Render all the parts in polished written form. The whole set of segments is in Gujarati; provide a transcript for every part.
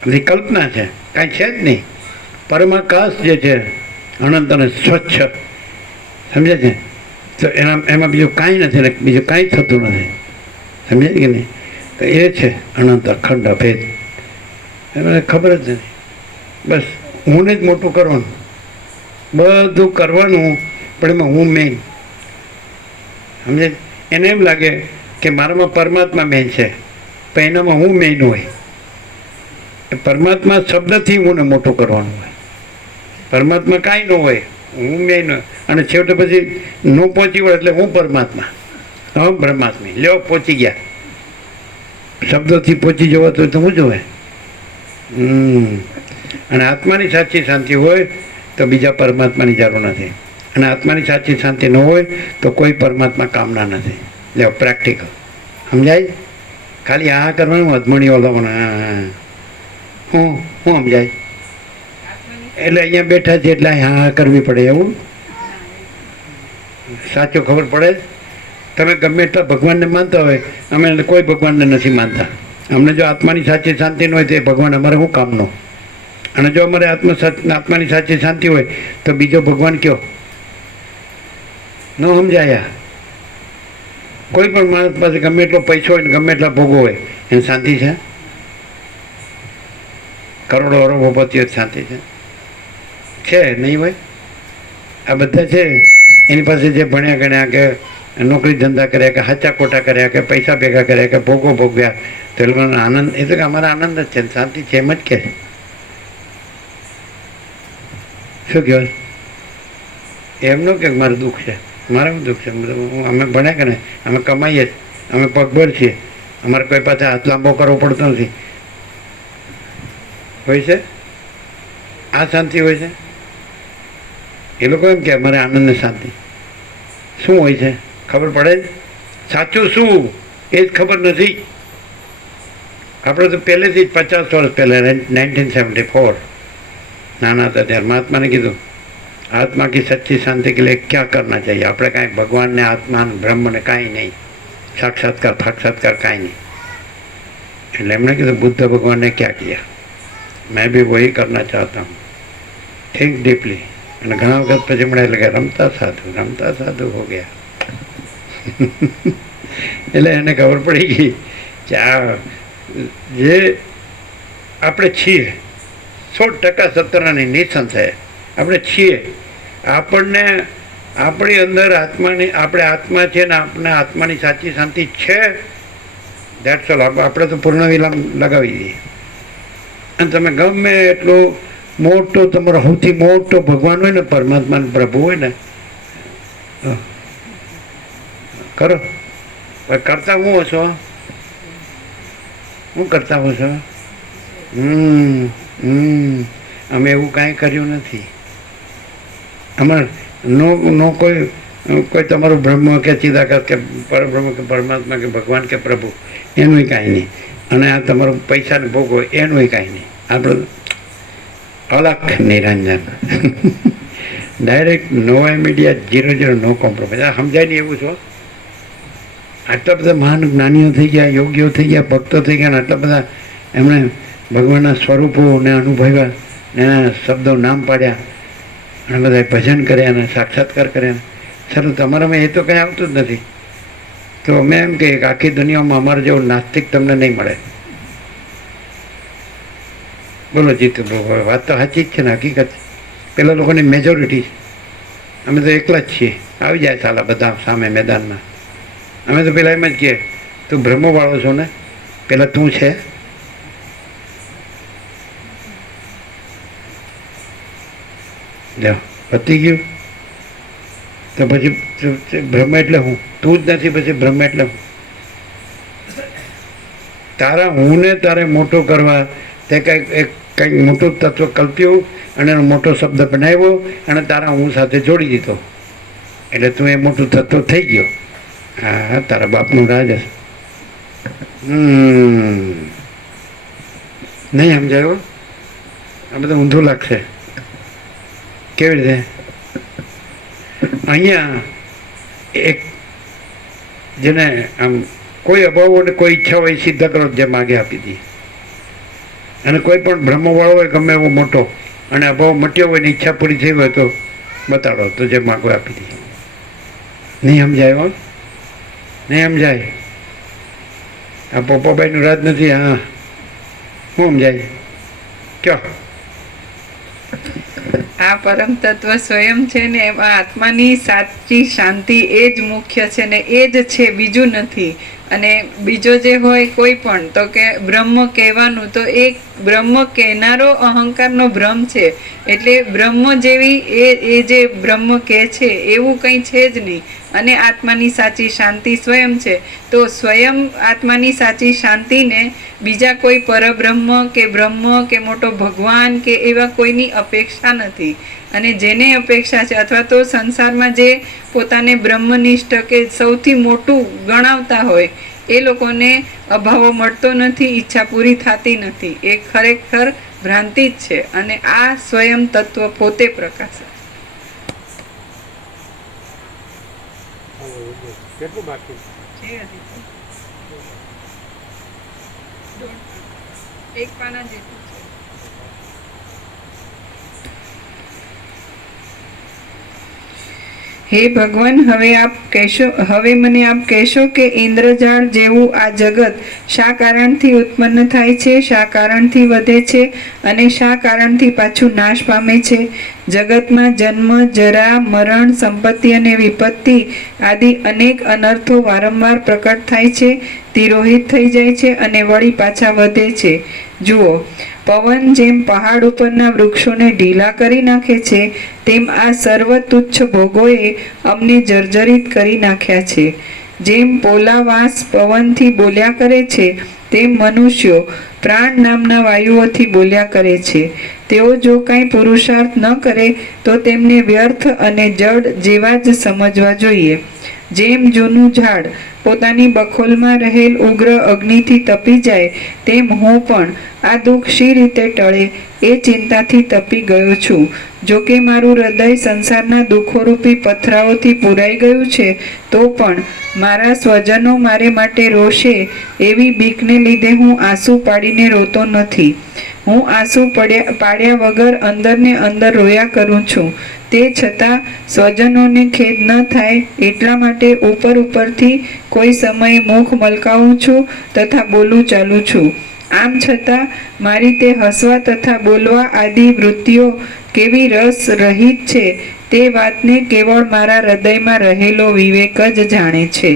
બધી કલ્પના છે, કાંઈ છે જ નહીં. પરમાકાશ જે છે અનંત અને સ્વચ્છ, સમજે છે, તો એમાં બીજું કાંઈ નથી ને બીજું કાંઈ થતું નથી, સમજે કે નહીં? તો એ છે અનંત અખંડ અભેદ. એને ખબર જ નથી. બસ હું જ મોટું કરવાનું, બધું કરવાનું, પણ એમાં હું મેઇન, સમજે? એને એમ લાગે કે મારામાં પરમાત્મા મેઇન છે, પણ એનામાં હું મેઇન હોય. પરમાત્મા શબ્દથી હું મોટું કરવાનું હોય, પરમાત્મા કાંઈ ન હોય, હું મેઇન હોય. અને છેવટે પછી ન પહોંચી વળે એટલે હું પરમાત્મા, હા બ્રહ્માસ્મી, લ્યો પહોંચી ગયા. શબ્દોથી પહોંચી જવા તો હું જોવે. અને આત્માની સાચી શાંતિ હોય તો બીજા પરમાત્માની જરૂર નથી. અને આત્માની સાચી શાંતિ ન હોય તો કોઈ પરમાત્મા કામના નથી. લ્યો પ્રેક્ટિકલ, સમજાય? ખાલી આ કરવાનું અધમણી ઓલાવવાનું, હું સમજાય? એટલે અહીંયા બેઠા છે એટલે હા કરવી પડે એવું સાચું ખબર પડે? તમે ગમે એટલા ભગવાનને માનતા હોય, અમે કોઈ ભગવાનને નથી માનતા. અમને જો આત્માની સાચી શાંતિ ન હોય તો એ ભગવાન અમારે શું કામનો? અને જો અમારે આત્માની સાચી શાંતિ હોય તો બીજો ભગવાન કયો? ન સમજાયા? કોઈ પણ માણસ પાસે ગમે એટલો પૈસો હોય ને ગમે એટલા ભોગો હોય એને શાંતિ છે? કરોડો અરબોપતિ હોય શાંતિ છે? નહીં હોય. આ બધા છે એની પાસે જે ભણ્યા ગણ્યા કે નોકરી ધંધા કર્યા કે હાચા ખોટા કર્યા કે પૈસા ભેગા કર્યા કે ભોગો ભોગવ્યા, તો એ લોકોનો આનંદ, એ તો કે અમારા આનંદ જ છે, શાંતિ છે, એમ જ કે. શું કહેવાય? એમનું કે મારું દુઃખ છે, મારે શું દુઃખ છે? અમે ભણ્યા કે ને, અમે કમાઈએ, અમે પગભર છીએ, અમારે કોઈ પાસે હાથ લાંબો કરવો પડતો નથી. હોય છે આ શાંતિ? હોય છે? એ લોકો એમ કે અમારે આનંદ ને શાંતિ શું હોય છે? ખબર પડે જ? સાચું શું એ જ ખબર નથી. આપણે તો પહેલેથી જ 50 વર્ષ પહેલાં 1974 નાના હતા ત્યારે મહાત્માને કીધું, આત્મા કી સચ્ચી શાંતિ કે લીએ ક્યાં કરના ચાહીએ. આપણે કાંઈ ભગવાનને, આત્મા, બ્રહ્મને કાંઈ નહીં, સાક્ષાત્કાર ફાક્ષાત્કાર કાંઈ નહીં. એટલે એમણે કીધું બુદ્ધ ભગવાનને ક્યાં કિયા, મેં બી વહી કરના ચાહતા હું, થિંક ડીપલી. અને ઘણા વખત પછી મળે એટલે કે રમતા સાધુ હો ગયા. એટલે એને ખબર પડી ગઈ કે આ જે આપણે છીએ 100% સત્યની નિસંશય આપણે છીએ. આપણને આપણી અંદર આત્માની, આપણે આત્મા છે ને આપણે આત્માની સાચી શાંતિ છે. That's all. આપણે તો પૂર્ણ વિરામ લગાવી દઈએ. અને તમે ગમે એટલું મોટો, તમારો સૌથી મોટો ભગવાન હોય ને, પરમાત્મા પ્રભુ હોય ને, કરો. કરતા હું છો? હું કરતા હો છો? અમે એવું કાંઈ કર્યું નથી. અમારે નો કોઈ તમારું બ્રહ્મ કે ચિદાકાશ કે પરબ્રહ્મ કે પરમાત્મા કે ભગવાન કે પ્રભુ એનું કાંઈ નહીં. અને આ તમારું પૈસાને ભોગ હોય એનું કાંઈ નહીં. આપણે અલખ નિરંજન ડાયરેક્ટ નો મીડિયા 0 નો કોમ્પ્રોમાઇઝ. આ સમજાય નહીં એવું છો? આટલા બધા મહાન જ્ઞાનીઓ થઈ ગયા, યોગીઓ થઈ ગયા, ભક્તો થઈ ગયા, આટલા બધા એમણે ભગવાનના સ્વરૂપોને અનુભવ્યા, એના શબ્દો નામ પાડ્યા, અને બધા ભજન કર્યા અને સાક્ષાત્કાર કર્યા. સર તમારામાં એ તો કંઈ આવતું જ નથી. તો અમે એમ કે આખી દુનિયામાં અમારે જેવું નાસ્તિક તમને નહીં મળે. બોલો જીતુ, વાત તો સાચી જ છે ને, હકીકત. પેલા લોકોની મેજોરિટી, અમે તો એકલા જ છીએ. આવી જાય સાલા બધા સામે મેદાનમાં. અમે તો પેલા એમ જ કહીએ તું બ્રહ્મવાળો છો ને, પેલા તું છે. લ્યો પતી ગયું. તો પછી બ્રહ્મ એટલે હું? તું જ નથી, પછી બ્રહ્મ એટલે હું? તારા હું ને તારે મોટો કરવા તે કંઈક મોટું તત્વ કલ્પ્યું અને એનો મોટો શબ્દ બનાવ્યો અને તારા હું સાથે જોડી દીધો, એટલે તું એ મોટું તત્વ થઈ ગયો. હા, તારા બાપનું રાજ હશે. નહીં સમજાયો? આ બધું ઊંધું લાગશે. કેવી રીતે? અહીંયા એક જેને આમ કોઈ અભાવ અને કોઈ ઈચ્છા હોય સિદ્ધ કરો જે માગે આપી દઈએ. અને કોઈ પણ બ્રહ્મવાળો હોય ગમે એવો મોટો અને અભાવ મટ્યો હોય ને ઈચ્છા પૂરી થઈ હોય તો બતાડો, તો જે માગો આપી દઈએ. નહીં સમજાય હો, નહીં સમજાય. આ પોપાભાઈનું રાજ નથી. હા, શું સમજાય કયો? આ પરમ તત્વ સ્વયં છે ને, એમાં આત્માની સાચી શાંતિ એ જ મુખ્ય છે ને, એ જ છે, બીજું નથી. અને બીજો જે હોય કોઈ પણ તો કે બ્રહ્મ કહેવાનું, તો એ બ્રહ્મ કહેનારો અહંકારનો ભ્રમ છે. એટલે બ્રહ્મ જેવી એ જે બ્રહ્મ કહે છે એવું કંઈ છે જ નહીં. અને આત્માની સાચી શાંતિ સ્વયં છે. તો સ્વયં આત્માની સાચી શાંતિને બીજા કોઈ પરબ્રહ્મ કે બ્રહ્મ કે મોટો ભગવાન કે એવા કોઈની અપેક્ષા નથી. અને જેને અપેક્ષા છે અથવા તો સંસારમાં જે પોતાને બ્રહ્મનિષ્ઠ કે સૌથી મોટું ગણાવતા હોય એ લોકોને અભાવો મળતો નથી, ઈચ્છા પૂરી થતી નથી. એ ખરેખર ભ્રાંતિ જ છે. અને આ સ્વયં તત્વ પોતે પ્રકાશ. કેટલું બાકી એક પાના જેટલું છે. હે ભગવાન, હવે મને આપ કહેશો કે ઇન્દ્રજાળ જેવું આ જગત શા કારણથી ઉત્પન્ન થાય છે, શા કારણથી વધે છે અને શા કારણથી પાછું નાશ પામે છે? જગતમાં જન્મ, જરા, મરણ, સંપત્તિ અને વિપત્તિ આદિ અનેક અનર્થો વારંવાર પ્રકટ થાય છે, તિરોહિત થઈ જાય છે અને વળી પાછા વધે છે. જુઓ, પવન જેમ પહાડ ઉપરના વૃક્ષોને ઢીલા કરી નાખે છે, તેમ આ સર્વ તુચ્છ ભોગોએ અમને જર્જરિત કરી નાખ્યા છે. જેમ પોલાવાસ પવનથી બોલ્યા કરે છે, તેમ મનુષ્યો પ્રાણ નામના વાયુઓથી બોલ્યા કરે છે. તેઓ જો કાંઈ પુરુષાર્થ ન કરે તો તેમને વ્યર્થ અને જડ જેવા જ સમજવા જોઈએ. જેમ જૂનું ઝાડ પોતાની બખોલમાં રહેલ ઉગ્ર અગ્નિથી તપી જાય, તેમ હું પણ આ દુઃખ શી રીતે ટળે એ ચિંતાથી તપી ગયો છું. જો કે મારું હૃદય સંસારના દુઃખોરૂપી પથરાઓથી પૂરાઈ ગયું છે, તો પણ મારા સ્વજનો મારે માટે રોશે એવી બીકને લીધે હું આંસુ પાડીને રોતો નથી. હું આંસુ પાડ્યા વગર અંદરને અંદર રોયા કરું છું. તે છતાં સ્વજનોને ખેદ ન થાય એટલા માટે ઉપરથી કોઈ સમયે મુખ મલકાવું છું તથા બોલું ચાલું છું. આમ છતાં મારી તે હસવા તથા બોલવા આદિ વૃત્તિઓ કેવી રસ રહિત છે તે વાતને કેવળ મારા હૃદયમાં રહેલો વિવેક જ જાણે છે.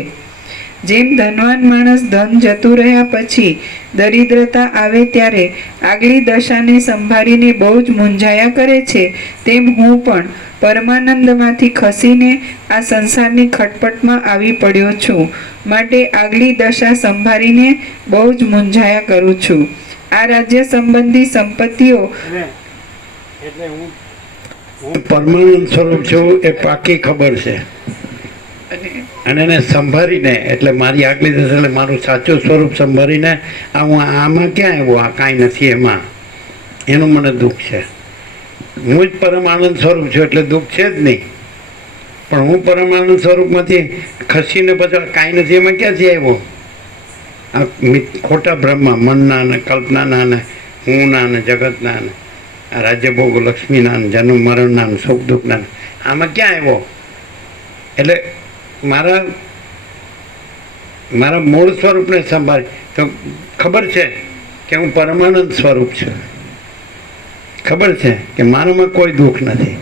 જેમ ધનવાન માણસ ધન જતું રહ્યા પછી દરિદ્રતા આવે ત્યારે આગલી દશાને સંભાળીને બહુ જ મૂંઝાયા કરે છે, તેમ હું પણ પરમાનંદમાંથી ખસીને આ સંસારની ખટપટમાં આવી પડ્યો છું. માટે આગલી દશા સંભાળીને બહુ જ મૂંઝાયા કરું છું. આ રાજ્ય સંબંધી સંપત્તિઓ એટલે હું પરમાનંદ સ્વરૂપ છું એ પાકી ખબર છે. અને એને સંભાળીને એટલે મારી આગલી દશા એટલે મારું સાચું સ્વરૂપ સંભાળીને હું આમાં ક્યાં આવ્યો, આ કાંઈ નથી એમાં, એનું મને દુઃખ છે. હું જ પરમાનંદ સ્વરૂપ છું એટલે દુઃખ છે જ નહીં. પણ હું પરમાનંદ સ્વરૂપમાંથી ખસીને પછી કાંઈ નથી એમાં ક્યાંથી આવ્યો? આ ખોટા બ્રહ્મા મનના ને કલ્પનાના ને હુંના ને જગતના ને આ રાજ્યભોગ લક્ષ્મીના ને જન્મ મરણના ને સુખ દુઃખના આમાં ક્યાં આવ્યો? એટલે મારા મૂળ સ્વરૂપને સંભાળી તો ખબર છે કે હું પરમાનંદ સ્વરૂપ છું. ખબર છે કે મારામાં કોઈ દુઃખ નથી.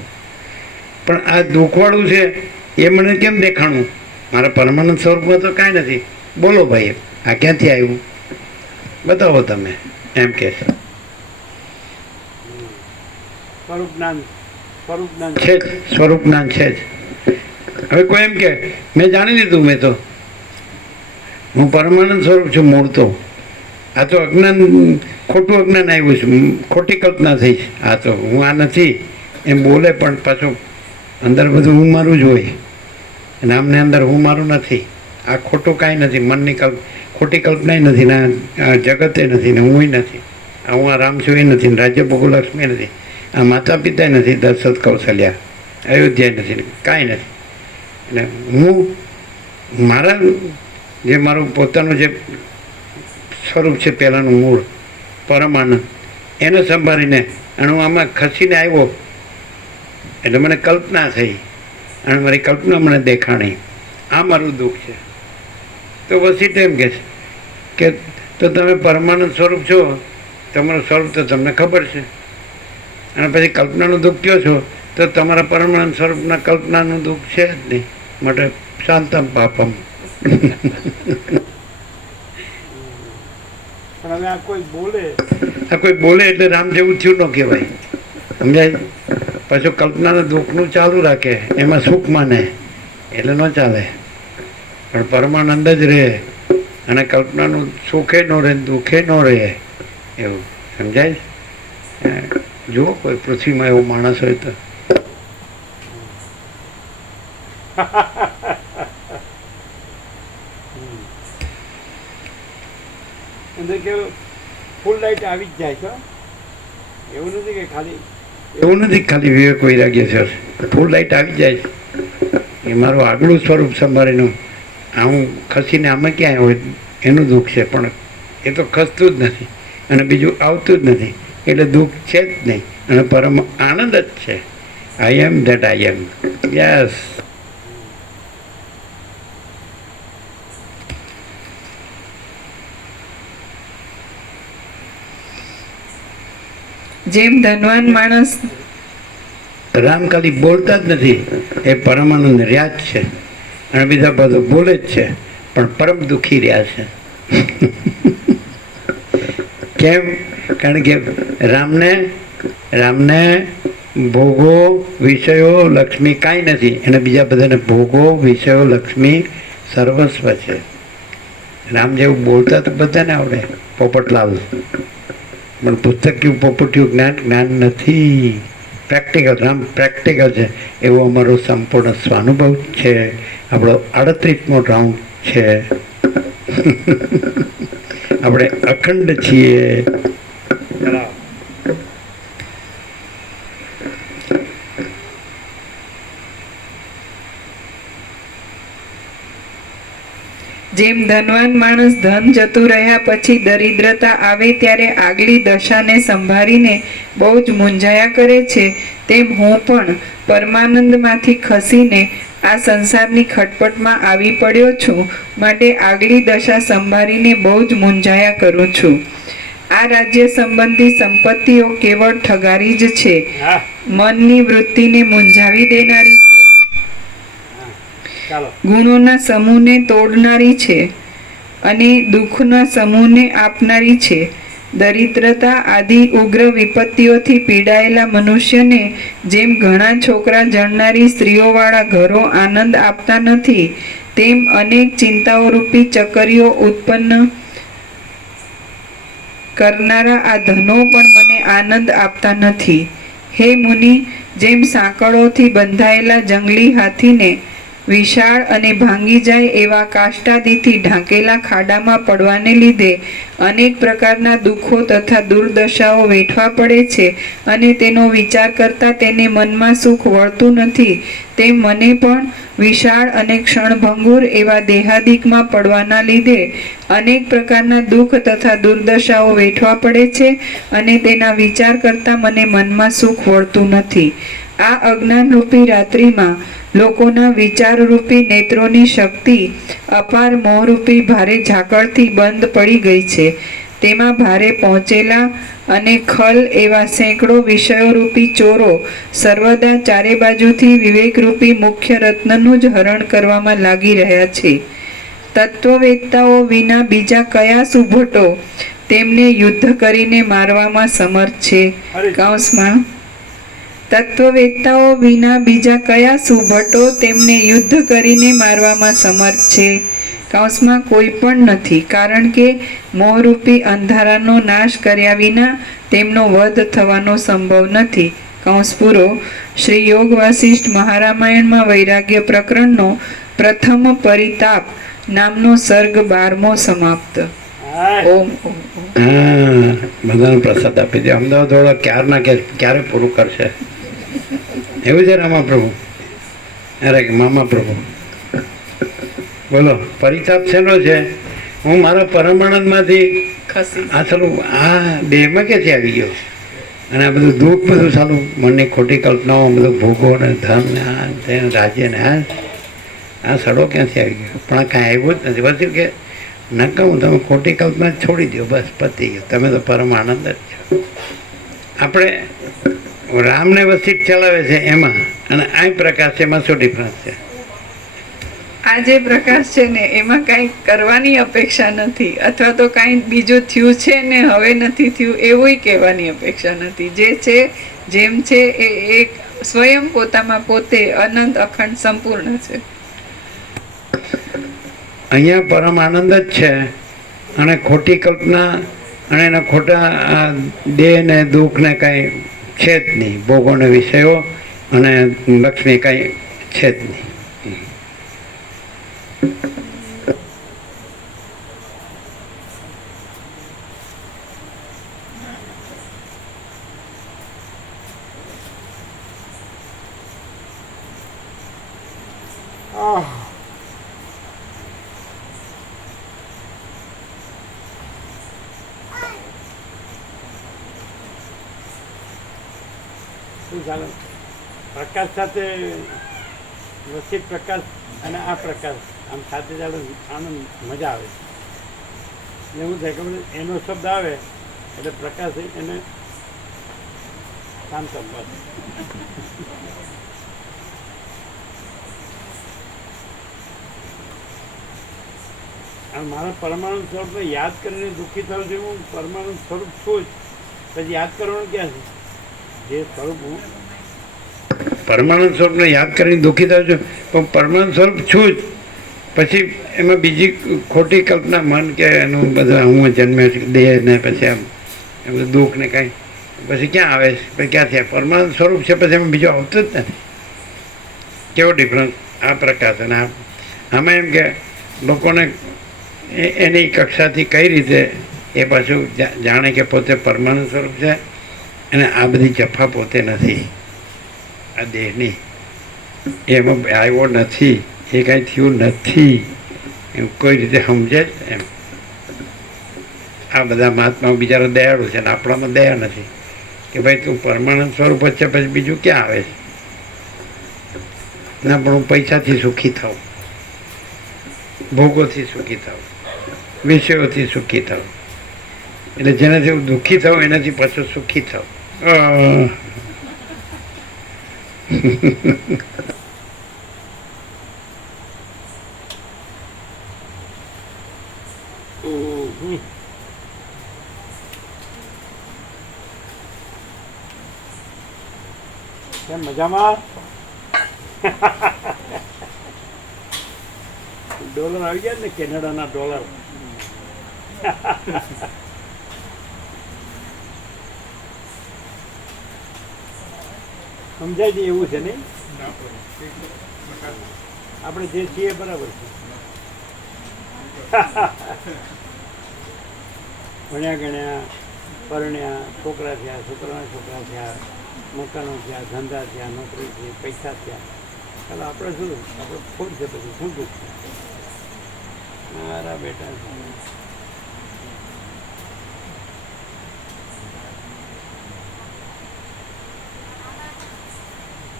પણ આ દુઃખવાળું છે એ મને કેમ દેખાણું? મારા પરમાનંદ સ્વરૂપમાં તો કાંઈ નથી. બોલો ભાઈ, આ ક્યાંથી આવ્યું બતાવો તમે, એમ કે છે. છે જ સ્વરૂપ જ્ઞાન છે જ. હવે કોઈ એમ કે મેં જાણી લીધું, મેં તો હું પરમાનંદ સ્વરૂપ છું મૂળ તો. આ તો અજ્ઞાન, ખોટું અજ્ઞાન આવ્યું છે, ખોટી કલ્પના થઈ છે. આ તો હું આ નથી એમ બોલે પણ પાછું અંદર બધું હું મારું જ હોય અને આમને અંદર હું મારું નથી. આ ખોટું કાંઈ નથી, મનની ખોટી કલ્પનાય નથી ને આ જગતે નથી ને હું નથી. આ હું આ રામ છું એ નથી ને રાજ્ય ભોગલક્ષ્મી નથી, આ માતા પિતા નથી, દશરથ કૌશલ્યા અયોધ્યા નથી, કાંઈ નથી. એટલે હું મારા જે મારું પોતાનું જે સ્વરૂપ છે પહેલાંનું મૂળ પરમાનંદ એને સંભાળીને અને હું આમાં ખસીને આવ્યો એટલે મને કલ્પના થઈ અને મારી કલ્પના મને દેખાણી, આ મારું દુઃખ છે. તો વસીટ એમ કહે છે કે તો તમે પરમાનંદ સ્વરૂપ છો, તમારું સ્વરૂપ તો તમને ખબર છે, અને પછી કલ્પનાનું દુઃખ કહો છો તો તમારા પરમાનંદ સ્વરૂપના કલ્પનાનું દુઃખ છે જ નહીં. માટે શાંતમ પાપમ. પણ હવે આ કોઈ બોલે આ કોઈ બોલે એટલે રામ જેવું થયું ન કહેવાય, સમજાય? પાછું કલ્પનાના દુઃખનું ચાલુ રાખે, એમાં સુખ માને એટલે ન ચાલે. પણ પરમાનંદ જ રહે અને કલ્પનાનું સુખે ન રહે, દુઃખે ન રહે, એવું સમજાય? જુઓ કોઈ પૃથ્વીમાં એવો માણસ હોય તો. અંદર કેવું ફૂલ લાઈટ આવી જ જાય છે, એવું નથી કે ખાલી એવું નથી ખાલી વિવેક વૈરાગ્ય છે, ફૂલ લાઈટ આવી જાય છે. એ મારું આગલું સ્વરૂપ સંભાળીનું આ હું ખસીને આમાં ક્યાંય હોય એનું દુઃખ છે, પણ એ તો ખસતું જ નથી અને બીજું આવતું જ નથી, એટલે દુઃખ છે જ નહીં અને પરમ આનંદ જ છે. આઈ એમ ધેટ આઈ એમ. યસ. જેમ ધનવાન માણસ રામ ખાલી બોલતા જ નથી, એ પરમાનંદ રહ્યા જ છે અને બીજા બધું બોલે જ છે, પણ પરમ દુઃખી રહ્યા છે. કેમ? કારણ કે રામને ભોગો વિષયો લક્ષ્મી કાંઈ નથી, અને બીજા બધાને ભોગો વિષયો લક્ષ્મી સર્વસ્વ છે. રામ જેવું બોલતા તો બધાને આવડે, પોપટલાલ, પણ પુસ્તકિયું પોપટિયું જ્ઞાન નથી. પ્રેક્ટિકલ રામ પ્રેક્ટિકલ છે. એવો અમારો સંપૂર્ણ સ્વાનુભવ છે. આપણો 38મો રાઉન્ડ છે. આપણે અખંડ છીએ. જેમ ધનવાન માણસ ધન જતું રહ્યા પછી દરિદ્રતા આવે ત્યારે આગલી દશાને સંભાળીને બહુ જ મૂંઝાયા કરે છે, તેમ હું પણ પરમાનંદમાંથી ખસીને આ સંસારની ખટપટમાં આવી પડ્યો છું, માટે આગલી દશા સંભાળીને બહુ જ મૂંઝાયા કરું છું. આ રાજ્ય સંબંધી સંપત્તિઓ કેવળ ઠગારી જ છે, મનની વૃત્તિને મૂંઝાવી દેનારી છે, ગુણોના સમૂહને તોડનારી છે અને દુઃખના સમૂહને આપનારી છે. દરિદ્રતા આદિ ઉગ્ર વિપત્તિઓથી પીડાયેલા મનુષ્યને જેમ ઘણા છોકરા જણનારી સ્ત્રીઓવાળા ઘરો આનંદ આપતા નથી, તેમ અનેક ચિંતાઓ રૂપી ચકરીઓ ઉત્પન્ન કરનારા આ ધનો પણ મને આનંદ આપતા નથી. હે મુનિ, જેમ સાંકળોથી બંધાયેલા જંગલી હાથીને વિશાળ અને ભાંગી જાય એવા કાષ્ટાદિથી ઢાંકેલા ખાડામાં પડવાને લીધે અનેક પ્રકારના દુઃખો તથા દુર્દશાઓ વેઠવા પડે છે અને તેનો વિચાર કરતાં તેને મનમાં સુખ વળતું નથી, તેમ મને પણ વિશાળ અને ક્ષણભંગુર એવા દેહાદિકમાં પડવાના લીધે અનેક પ્રકારના દુઃખ તથા દુર્દશાઓ વેઠવા પડે છે અને તેના વિચાર કરતાં મને મનમાં સુખ વળતું નથી. આ અજ્ઞાનરૂપી રાત્રિમાં લોકોના વિચારરૂપી નેત્રોની શક્તિ અપાર મોહરૂપી ભારે ઝાકળથી બંધ પડી ગઈ છે. તેમાં ભારે પહોંચેલા અને ખલ એવા સેંકડો વિષયોરૂપી ચોરો સર્વદા ચારે બાજુથી વિવેકરૂપી મુખ્ય રત્નનું જ હરણ કરવામાં લાગી રહ્યા છે. તત્વવેત્તાઓ વિના બીજા કયા સુભટો તેમને યુદ્ધ કરીને મારવામાં સમર્થ છે? કૌંસમાં તત્વવેત્તાઓ વિના બીજા કયા સુભટો તેમને યુદ્ધ કરીને મારવામાં સમર્થ છે? કૌંસમાં કોઈ પણ નથી, કારણ કે મોહરૂપી અંધારાનો નાશ કર્યા વિના તેમનો વધ થવાનો સંભવ નથી. કૌંસ પૂરો. શ્રી યોગ વાસિષ્ઠ મહારામાયણમાં વૈરાગ્ય પ્રકરણનો પ્રથમ પરિતાપ નામનો સર્ગ 12મો સમાપ્ત. ઓમ ઓમ. બધાને પ્રસાદ આપી દે. અમદાવાદ વાળા ક્યારે પૂરું કરશે? એવું છે રામા પ્રભુ? અરે મામા પ્રભુ બોલો. પરિતાપ શેનો છે? હું મારા પરમાનંદમાંથી આ દેહમાં ક્યાંથી આવી ગયો? અને આ બધું દુઃખ બધું સારું મનની ખોટી કલ્પનાઓ બધું ભોગો ને ધન ને આ ને તે ને રાજ્ય ને આ સડો ક્યાંથી આવી ગયો પણ આ કાંઈ આવ્યું જ નથી બધું કે ન કહું તમે ખોટી કલ્પના જ છોડી દો બસ પતી ગયું તમે તો પરમ આનંદ જ છો. આપણે રામને વસ્તી ચલાવે છે એમાં અને આ પ્રકાશ છે એમાં શું ડિફરન્સ છે? આ જે પ્રકાશ છે ને એમાં કાંઈ કરવાની અપેક્ષા નથી અથવા તો કાંઈ બીજું થયું છે ને હવે નથી થયું એવું કહેવાની અપેક્ષા નથી. જે છે જેમ છે એ એક સ્વયં પોતામાં પોતે અનંત અખંડ સંપૂર્ણ છે. અહીંયા પરમ આનંદ જ છે અને ખોટી કલ્પના અને એના ખોટા દેહ ને દુઃખ ને કાંઈ છે જ નહીં. ભોગો ને વિષયો અને લક્ષ્મી કાંઈ છે જ નહીં. શું ચાલે પ્રકાશ સાથે વ્યવસ્થિત પ્રકાશ અને આ પ્રકાશ આમ સાથે ચાલે આનંદ મજા આવે એવું થાય કે એનો શબ્દ આવે એટલે પ્રકાશ એને શાંત બસ. અને મારા પરમાણુ સ્વરૂપને યાદ કરીને દુઃખી થવું છે. હું પરમાણુ સ્વરૂપ છું જ પછી યાદ કરવાનું ક્યાં છે? જે સ્વરૂપ હું પરમાણુ સ્વરૂપને યાદ કરીને દુઃખી થાવ છું પણ પરમાણુ સ્વરૂપ છું જ પછી એમાં બીજી ખોટી કલ્પના મન કે એનું બધું હું જન્મ્યો છું દેહ ને પછી આમ એ બધું દુઃખ ને કાંઈ પછી ક્યાં આવે છે પછી ક્યાં થયા? પરમાણુ સ્વરૂપ છે પછી એમાં બીજું આવતું જ નથી. કેવો ડિફરન્સ આ પ્રકાશ અને આમાં એમ કે લોકોને એની કક્ષાથી કઈ રીતે એ પાછું જાણે કે પોતે પરમાણુ સ્વરૂપ છે અને આ બધી જફા પોતે નથી આ દેહની એમાં આવ્યો નથી એ કાંઈ થયું નથી એમ કોઈ રીતે સમજે જ એમ. આ બધા મહાત્મા બિચારો દયાળુ છે ને આપણામાં દયા નથી કે ભાઈ તું પરમાણુ સ્વરૂપ જ છે પછી બીજું ક્યાં આવે છે? ના પણ હું પૈસાથી સુખી થાઉં, ભોગોથી સુખી થાઉં, વિષયોથી સુખી થાઉં એટલે જેનાથી હું દુઃખી થાઉં એનાથી પાછું સુખી થાઉં. કેમ મજામાં? ડોલર આવી ગયા ને કેનેડાના ડોલર. સમજાય છે એવું છે નહીં? આપણે જે છીએ બરાબર છે. ભણ્યા ગણ્યા પરણ્યા છોકરા થયા, છોકરાના છોકરા થયા, મકાનો થયા, ધંધા થયા, નોકરી થઈ, પૈસા થયા. ચાલો આપણે શું આપણે ખોટ છે બધું શું દુઃખ છે? મારા બેટા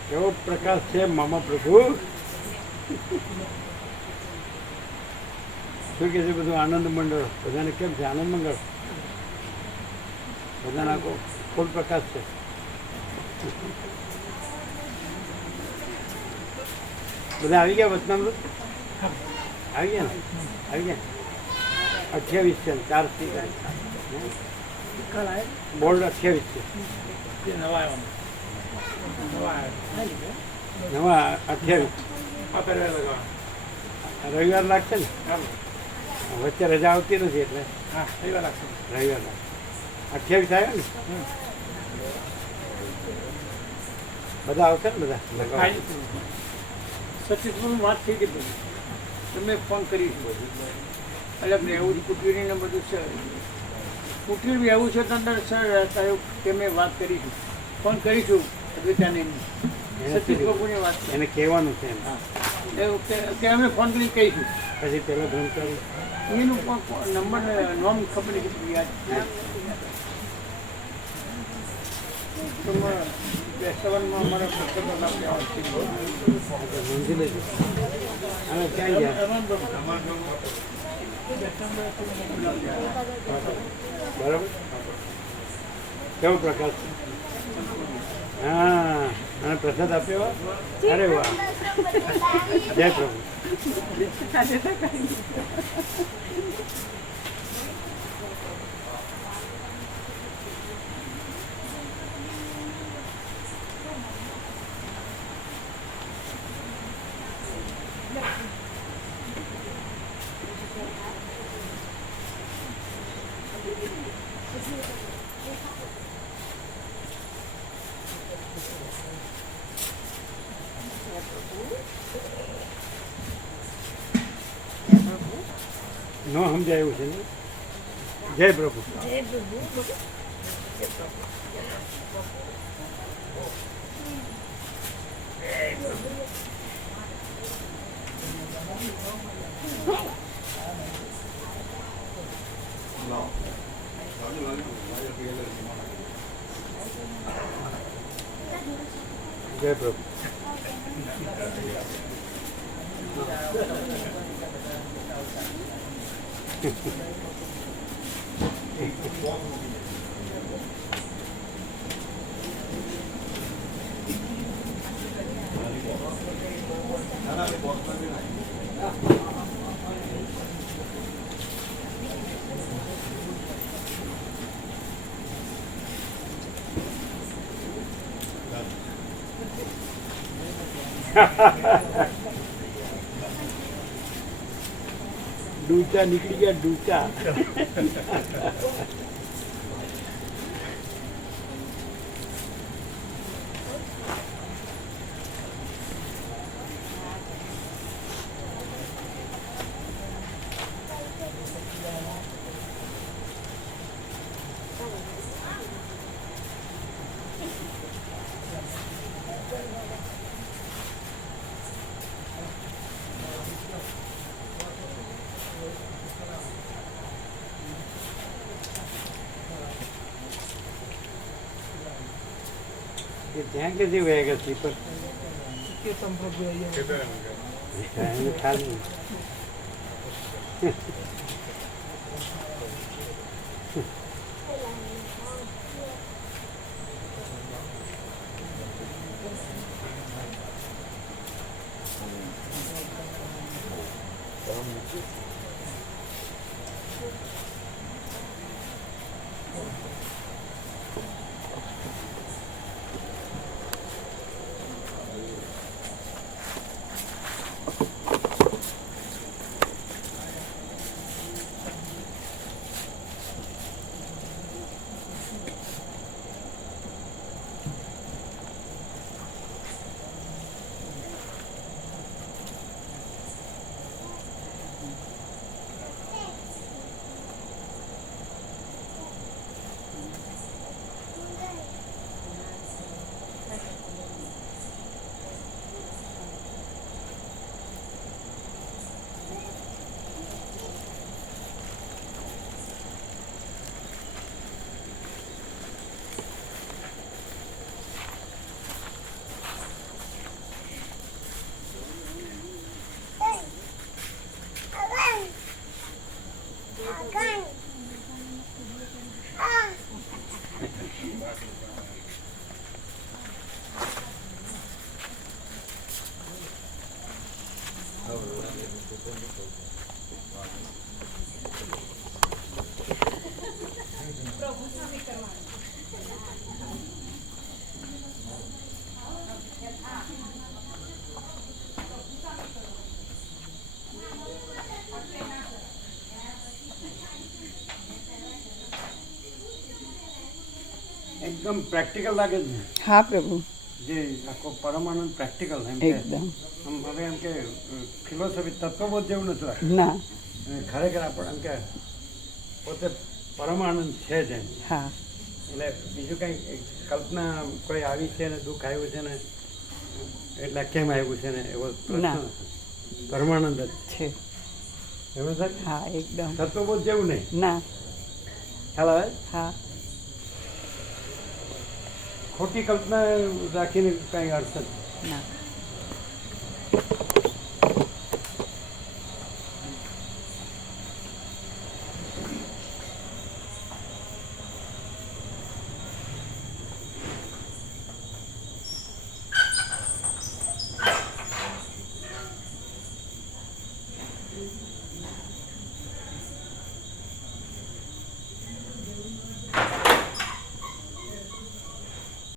કેવો પ્રકાશ છે મામા પ્રભુ. શું કે છે બધું આનંદ મંડળ બધાને કેમ છે? આનંદ મંગળ બધાના ફૂલ પ્રકાશ છે. બધા આવી ગયા વતનામૃત આવી ગયા ને? આવી ગયા 28 છે 4 બોર્ડ 28 છે નવા 28 રવિવાર લાગશે ને? વચ્ચે રજા આવતી નથી એટલે રવિવાર લાગશે. રવિવાર લાગશે 28 આવ્યા ને? બધા આવશે ને? બધા સચિતનું વાત થઈ ગઈ બધી. તમે ફોન કરીશું બધું એટલે એવું કુટીરીને બધું છે. કુટીર બી એવું છે તો અંદર સર કે મેં વાત કરીશું, ફોન કરીશું અદ્વૈતાને સચિત બાબુની વાત છે. એને કહેવાનું છે એવું કે અમે ફોન કરીને કહીશું. પછી પેલો ધન એનું નંબર નોમ ખબર નથી યાદ. બેસવામાં અમારા પ્રસંગો લાભ લેવા છે. સમજી લેજો. અને ક્યાં ગયા? બરાબર. કેવો પ્રકાશ છે? હા, અને પ્રસાદ આપ્યો. અરે વાહ, જય પ્રભુ. ન સમજાય એવું છે ને? જય પ્રભુ. જય પ્રભુ. ડૂચા નીકળી ગયા, ડૂચા. ત્યાં કે જે વયા ગયા સ્લીપર એને ખ્યાલ નહીં. એકદમ પ્રેક્ટિકલ લાગે છે ને? હા પ્રભુ, જે આખો પરમાનંદ પ્રેક્ટિકલ એમ કે એકદમ. આમ હવે એમ કે ફિલોસોફી તત્વબોધ જેવું નથી લાગતું. ના. અને ખરેખર આપણે એમ કે પોતે પરમાનંદ છે જ એમ. હા. એટલે બીજું કંઈ કલ્પના કોઈ આવી છે ને દુઃખ આવ્યું છે ને એટલે કેમ આવ્યું છે ને એવો પ્રશ્ન ના. નથી. પરમાનંદ જ છે. એવું છે? હા, એકદમ. તત્વબોધ જેવું નહીં. ના. ખ્યાલ આવે? હા. ખોટી કલ્પના રાખીને કાંઈ અર્થ નથી. ના